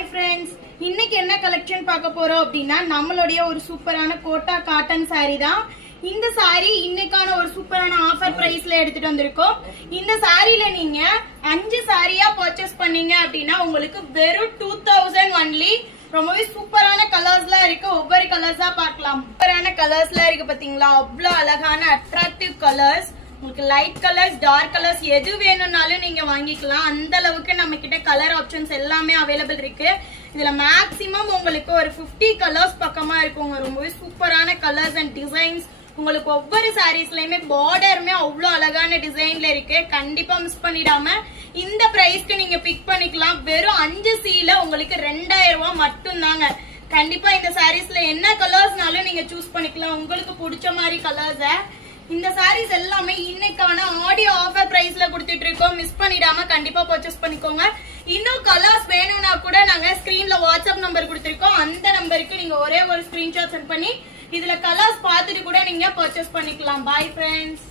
Hi friends, இன்னைக்கு என்ன collection பார்க்க போறோம் அப்படின்னா நம்மளுடைய ஒரு சூப்பரான கோட்டா காட்டன் சாரி தான். இந்த சாரி இன்னைக்கான ஒரு சூப்பரான ஆஃபர் பிரைஸ்ல எடுத்துட்டு வந்திருக்கோம். இந்த சாரில நீங்க 5 சாரியா பர்ச்சேஸ் பண்ணீங்க அப்படின்னா உங்களுக்கு வெறும் 2000 ஒன்லி. ரொம்பவே சூப்பரான கலர்ஸ்லாம் இருக்கு. ஒவ்வொரு கலர்ஸா பார்க்கலாம். சூப்பரான கலர்ஸ்லாம் இருக்கு பாத்தீங்களா, அவ்வளவு அழகான அட்ராக்டிவ் கலர்ஸ். உங்களுக்கு லைட் கலர்ஸ், டார்க் கலர்ஸ் எது வேணும்னாலும் நீங்க வாங்கிக்கலாம். அந்த அளவுக்கு நம்ம கிட்ட கலர் ஆப்ஷன்ஸ் எல்லாமே அவைலபிள் இருக்கு. இதுல மேக்ஸிமம் உங்களுக்கு ஒரு 50 கலர்ஸ் பக்கமா இருக்குங்க. ரொம்பவே சூப்பரான கலர்ஸ் அண்ட் டிசைன்ஸ். உங்களுக்கு ஒவ்வொரு சாரீஸ்லயுமே பார்டருமே அவ்வளவு அழகான டிசைன்ல இருக்கு. கண்டிப்பா மிஸ் பண்ணிடாம இந்த பிரைஸ்க்கு நீங்க பிக் பண்ணிக்கலாம். வெறும் 5 சீல உங்களுக்கு 2000 ரூபாய் மட்டும் தாங்க. கண்டிப்பா இந்த சாரீஸ்ல என்ன கலர்ஸ்னாலும் நீங்க சூஸ் பண்ணிக்கலாம், உங்களுக்கு பிடிச்ச மாதிரி கலர்ஸ. இந்த சாரீஸ் எல்லாமே இன்னைக்கான ஆடியோ ஆஃபர் பிரைஸ்ல கொடுத்துட்டு இருக்கோம். மிஸ் பண்ணிடாம கண்டிப்பா பர்ச்சேஸ் பண்ணிக்கோங்க. இன்னும் கலர்ஸ் வேணும்னா கூட நாங்க ஸ்கிரீன்ல வாட்ஸ்அப் நம்பர் கொடுத்திருக்கோம். அந்த நம்பருக்கு நீங்க ஒரே ஒரு ஸ்கிரீன்ஷாட் சென்ட் பண்ணி இதுல கலர்ஸ் பார்த்துட்டு கூட நீங்க பர்ச்சேஸ் பண்ணிக்கலாம். Bye friends.